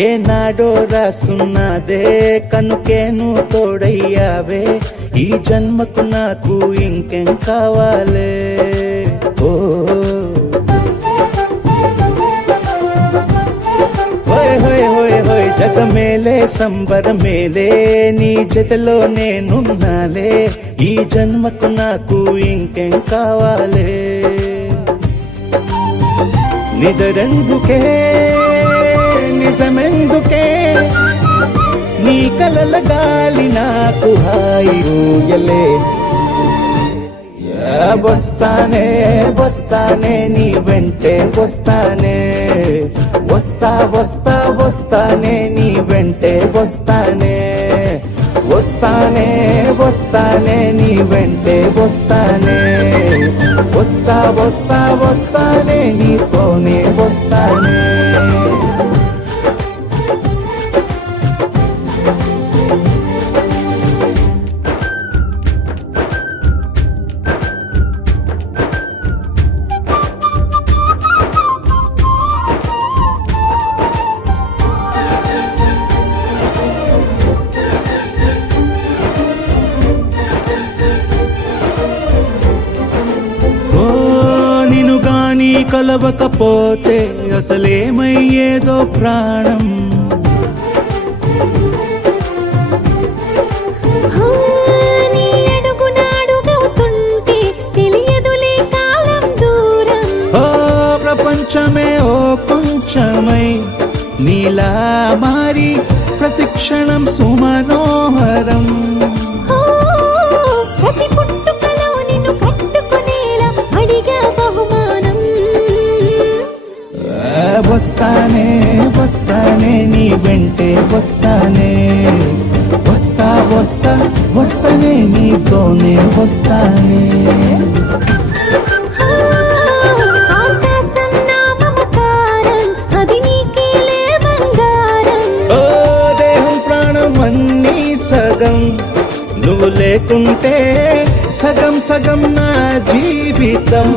ఏనాడో రాసున్నదే కనుకేను తోడయ్యావే ఈ జన్మకు నాకు ఇంకేం కావాలే ఓ హోయ్ హోయ్ హోయ్ హోయ్ జగమేలే సంబరమేలే నీ జతలో నేనున్నాలే ఈ జన్మకు నాకు ఇంకేం కావాలే నిదరెందుకే నిజమెందుకే నీ కలల గాలి నాకు హాయి ఊయలే వస్తానే వస్తానే నీ వెంటే వస్తానే వస్తా వస్తా వస్తానే నీ వెంటే వస్తానే వస్తానే వస్తానే నీ వెంటే వస్తానే వస్తా వస్తా వస్తానే నీతోనే వస్తానే కలవకపోతే అసలేమయ్యేదో ప్రాణం నీ అడుగునాడుగవుతుంటే తెలియదులే కాలం దూరం ఓ ప్రపంచమే ఓ కొంచెమై నీలా మారి ప్రతిక్షణం సుమనోహరం ప్రతి పుట్టుకలో నిన్ను కట్టుకునేలా అడిగా బహుమానం వస్తానే వస్తానే నీ వెంటే వస్తానే వస్తా వస్తా వస్తానే నీతోనే వస్తానే ఆకాశం నా మమకారం అది నీకేలే బంగారం ఓ దేహం ప్రాణం అన్నీ సగం నువ్వు లేకుంటే సగం సగం నా జీవితం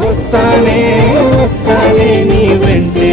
వస్తానే వస్తానే నీ వెంటే